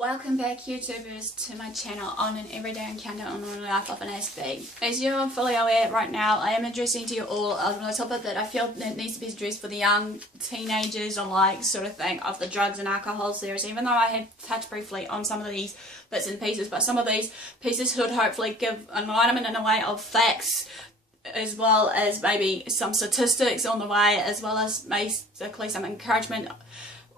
Welcome back YouTubers to my channel on an everyday encounter on the life of an Aspie. As you're fully aware right now, I am addressing to you all on the topic that I feel that needs to be addressed for the young teenagers or like sort of thing of the drugs and alcohol series, even though I had touched briefly on some of these bits and pieces, but some of these pieces should hopefully give enlightenment in a way of facts as well as maybe some statistics on the way, as well as basically some encouragement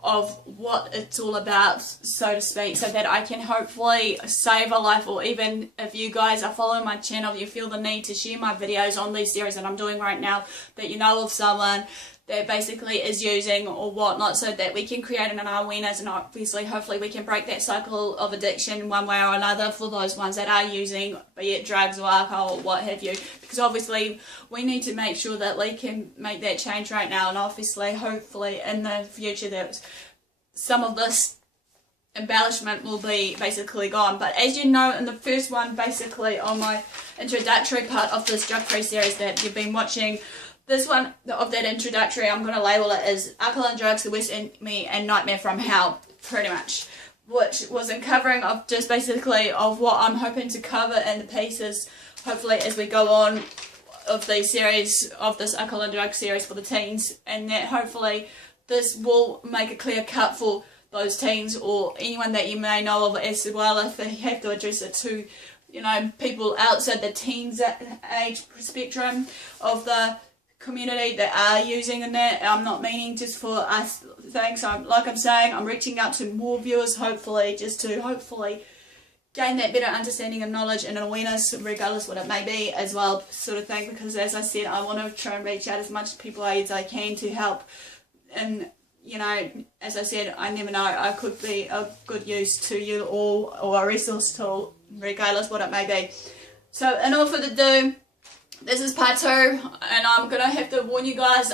of what it's all about, so to speak, so that I can hopefully save a life, or even if you guys are following my channel, if you feel the need to share my videos on these series that I'm doing right now, that you know of someone that basically is using or whatnot, so that we can create an awareness and obviously hopefully we can break that cycle of addiction one way or another for those ones that are using, be it drugs or alcohol or what have you, because obviously we need to make sure that we can make that change right now, and obviously hopefully in the future that some of this embellishment will be basically gone. But as you know, in the first one, basically on my introductory part of this drug-free series that you've been watching, this one of that introductory, I'm going to label it as Alcohol and Drugs, the Worst Enemy and Nightmare from Hell, pretty much, which was a covering of just basically of what I'm hoping to cover in the pieces, hopefully as we go on of the series, of this Alcohol and Drugs series for the teens, and that hopefully this will make a clear cut for those teens or anyone that you may know of, as well if they have to address it to, you know, people outside the teens age spectrum of the community that are using in that. I'm not meaning just for us things. Like I'm saying, I'm reaching out to more viewers, hopefully, just to hopefully gain that better understanding and knowledge and awareness, regardless what it may be as well, sort of thing, because as I said, I want to try and reach out as much people as I can to help. And you know, as I said, I never know, I could be of good use to you all, or a resource tool, regardless what it may be. So in all further ado, this is part 2, and I'm going to have to warn you guys,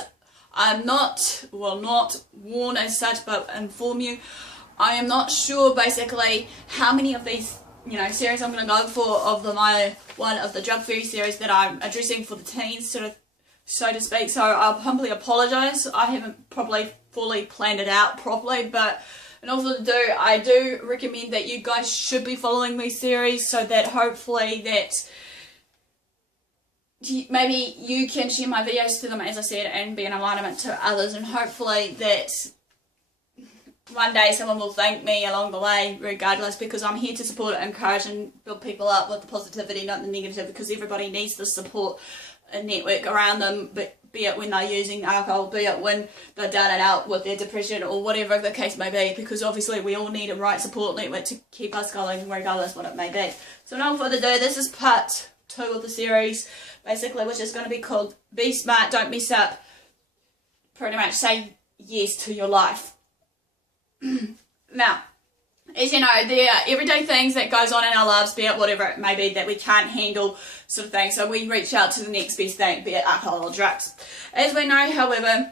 I'm not, well, not warn as such, but inform you, I am not sure basically how many of these, you know, series I'm going to go for of my one of the drug-free series that I'm addressing for the teens, sort of, so to speak. So I'll humbly apologise. I haven't probably fully planned it out properly, but in all further ado, I do recommend that you guys should be following these series, so that hopefully that maybe you can share my videos to them, as I said, and be an enlightenment to others, and hopefully that one day someone will thank me along the way, regardless, because I'm here to support, encourage and build people up with the positivity, not the negative, because everybody needs the support and network around them, but be it when they're using alcohol, be it when they're down and out with their depression or whatever the case may be, because obviously we all need a right support network to keep us going, regardless what it may be. So no further ado, this is part 2 of the series, basically, which is going to be called Be Smart, Don't Mess Up. Pretty much say yes to your life. Now, as you know, there are everyday things that goes on in our lives, be it whatever it may be, that we can't handle, sort of thing. So we reach out to the next best thing, be it alcohol or drugs. As we know, however,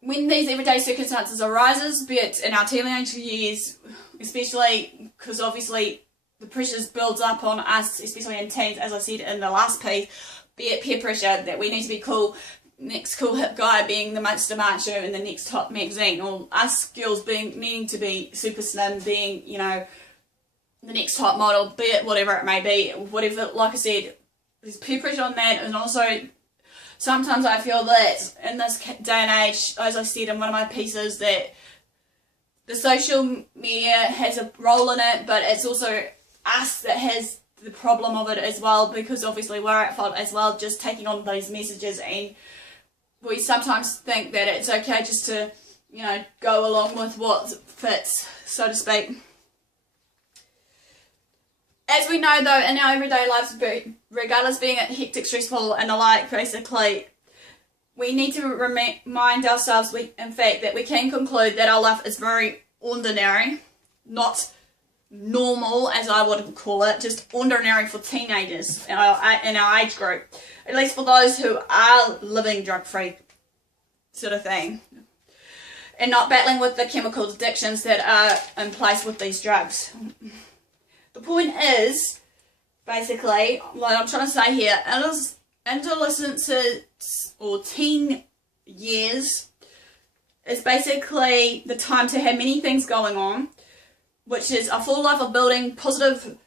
when these everyday circumstances arises, be it in our teenage years, especially because obviously the pressures builds up on us, especially in teens, as I said in the last piece, be it peer pressure, that we need to be cool, next cool hip guy being the Monster Marcher in the next top magazine, or us girls being needing to be super slim, being, you know, the next top model, be it whatever it may be, whatever, like I said, there's peer pressure on that. And also sometimes I feel that in this day and age, as I said in one of my pieces, that the social media has a role in it, but it's also us that has the problem of it as well, because obviously we're at fault as well, just taking on those messages, and we sometimes think that it's okay just to, you know, go along with what fits, so to speak. As we know though, in our everyday lives, regardless being it hectic, stressful and the like, basically, we need to remind ourselves, in fact, that we can conclude that our life is very ordinary, not normal, as I would call it, just ordinary for teenagers in our age group, at least for those who are living drug-free, sort of thing, and not battling with the chemical addictions that are in place with these drugs. The point is, basically, what I'm trying to say here, adolescence or teen years is basically the time to have many things going on, which is a full life of building positive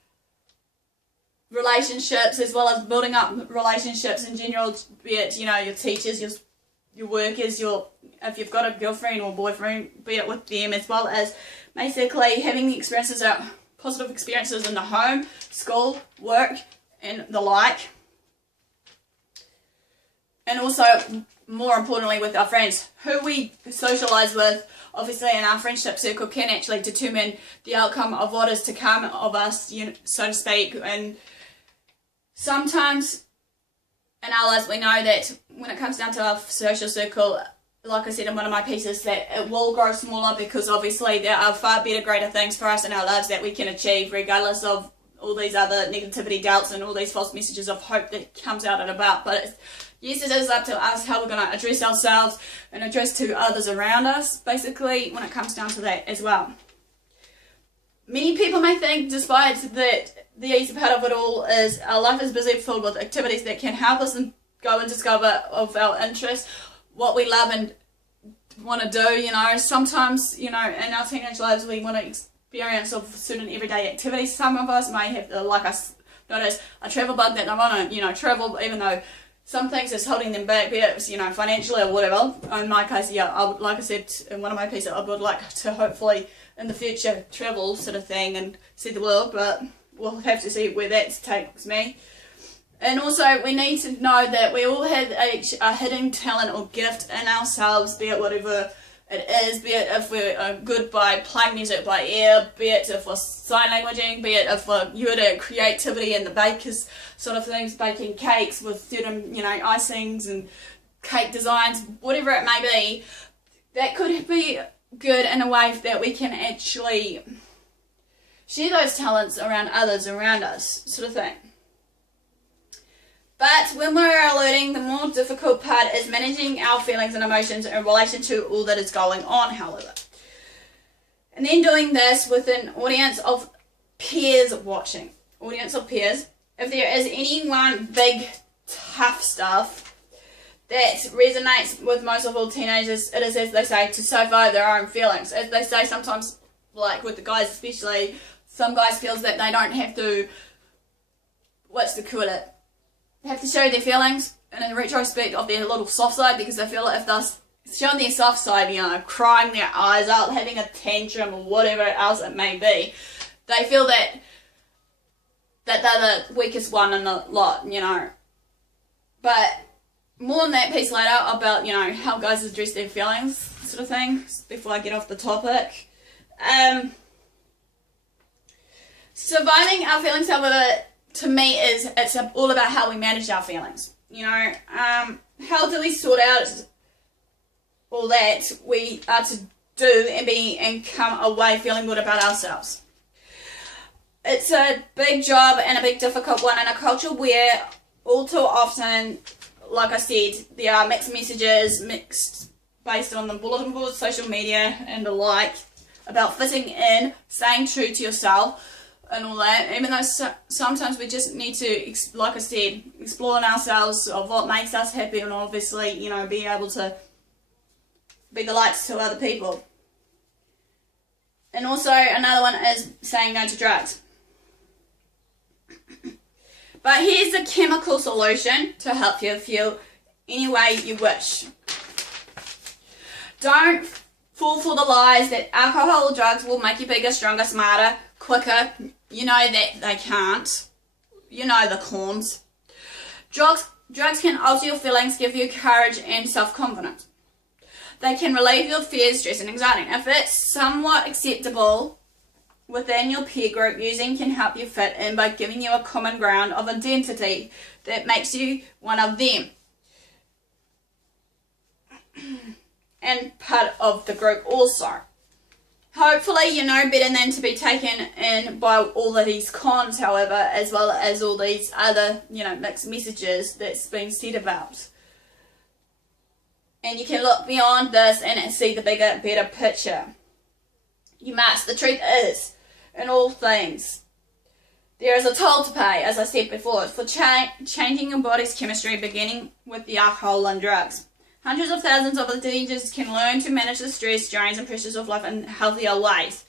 relationships, as well as building up relationships in general, be it, you know, your teachers, your workers, if you've got a girlfriend or boyfriend, be it with them, as well as basically having the experiences, positive experiences in the home, school, work, and the like. And also, more importantly, with our friends, who we socialise with, obviously in our friendship circle, can actually determine the outcome of what is to come of us, you know, so to speak. And sometimes in our lives, we know that when it comes down to our social circle, like I said in one of my pieces, that it will grow smaller, because obviously there are far better, greater things for us in our lives that we can achieve, regardless of all these other negativity, doubts, and all these false messages of hope that comes out and about. But yes, it is up to us how we're going to address ourselves and address to others around us, basically, when it comes down to that as well. Many people may think, despite that the easy part of it all is our life is busy, filled with activities that can help us and go and discover of our interests, what we love and want to do. You know, sometimes, you know, in our teenage lives we want to experience of certain everyday activities. Some of us may have, like us, notice a travel bug that they want to, you know, travel, even though some things is holding them back, be it, you know, financially or whatever. In my case, yeah, I would, like I said in one of my pieces, I would like to hopefully in the future travel sort of thing and see the world, but we'll have to see where that takes me. And also, we need to know that we all have a hidden talent or gift in ourselves, be it whatever it is, be it if we're good by playing music by ear, be it if we're sign languaging, be it if we're good at creativity and the bakers sort of things, baking cakes with certain, you know, icings and cake designs, whatever it may be. That could be good in a way that we can actually share those talents around others around us, sort of thing. But when we're learning, the more difficult part is managing our feelings and emotions in relation to all that is going on, however. And then doing this with an audience of peers watching. Audience of peers. If there is any one big, tough stuff that resonates with most of all teenagers, it is, as they say, to survive their own feelings. As they say sometimes, like with the guys especially, some guys feel that they don't have to, have to show their feelings in a retrospect of their little soft side, because they feel like if they're showing their soft side, you know, crying their eyes out, having a tantrum or whatever else it may be, they feel that they're the weakest one in the lot, you know. But more on that piece later about, you know, how guys address their feelings, sort of thing, before I get off the topic. Surviving our feelings, however, to me it's all about how we manage our feelings. You know, how do we sort out all that we are to do and come away feeling good about ourselves. It's a big job and a big difficult one in a culture where all too often, like I said, there are mixed messages, mixed based on the bulletin boards, social media and the like, about fitting in, staying true to yourself and all that, even though sometimes we just need to, like I said, explore in ourselves of what makes us happy and obviously, you know, be able to be the lights to other people. And also another one is saying no to drugs. But here's a chemical solution to help you feel any way you wish. Don't fall for the lies that alcohol or drugs will make you bigger, stronger, smarter, quicker. You know that they can't. You know the cons. Drugs can alter your feelings, give you courage and self-confidence. They can relieve your fears, stress and anxiety. If it's somewhat acceptable within your peer group, using can help you fit in by giving you a common ground of identity that makes you one of them and part of the group also. Hopefully you know better than to be taken in by all of these cons, however, as well as all these other, you know, mixed messages that's been said about. And you can look beyond this and see the bigger, better picture. You must. The truth is, in all things, there is a toll to pay, as I said before, for changing your body's chemistry, beginning with the alcohol and drugs. Hundreds of thousands of teenagers can learn to manage the stress, strains and pressures of life in healthier ways.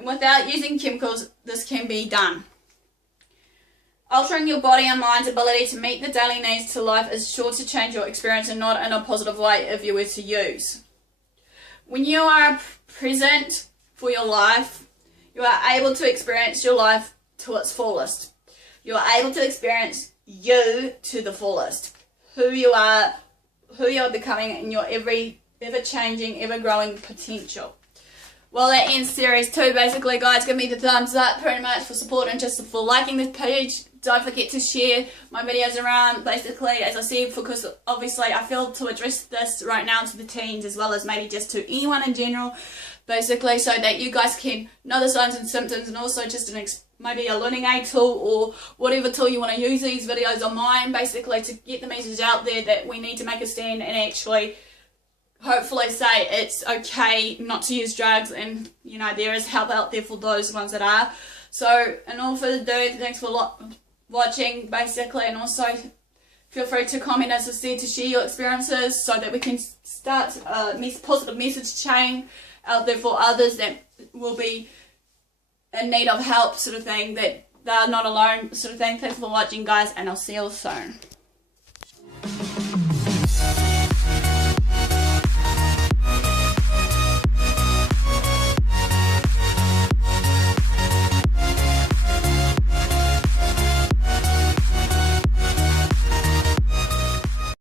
And without using chemicals, this can be done. Altering your body and mind's ability to meet the daily needs to life is sure to change your experience, and not in a positive way if you were to use. When you are present for your life, you are able to experience your life to its fullest. You are able to experience you to the fullest. Who you are becoming, in your ever-changing, ever-growing potential. Well, that ends series 2. Basically, guys, give me the thumbs up pretty much for support and just for liking this page. Don't forget to share my videos around, basically, as I said, because obviously I feel to address this right now to the teens as well as maybe just to anyone in general, basically, so that you guys can know the signs and symptoms, and also just maybe a learning aid tool or whatever tool you want to use these videos on mine, basically, to get the message out there that we need to make a stand and actually hopefully say it's okay not to use drugs, and you know there is help out there for those ones that are. So, in all further ado, thanks for watching, basically, and also feel free to comment, as I said, to share your experiences so that we can start a positive message chain out there for others that will be in need of help, sort of thing, that they're not alone, sort of thing. Thanks for watching, guys, and I'll see you all soon.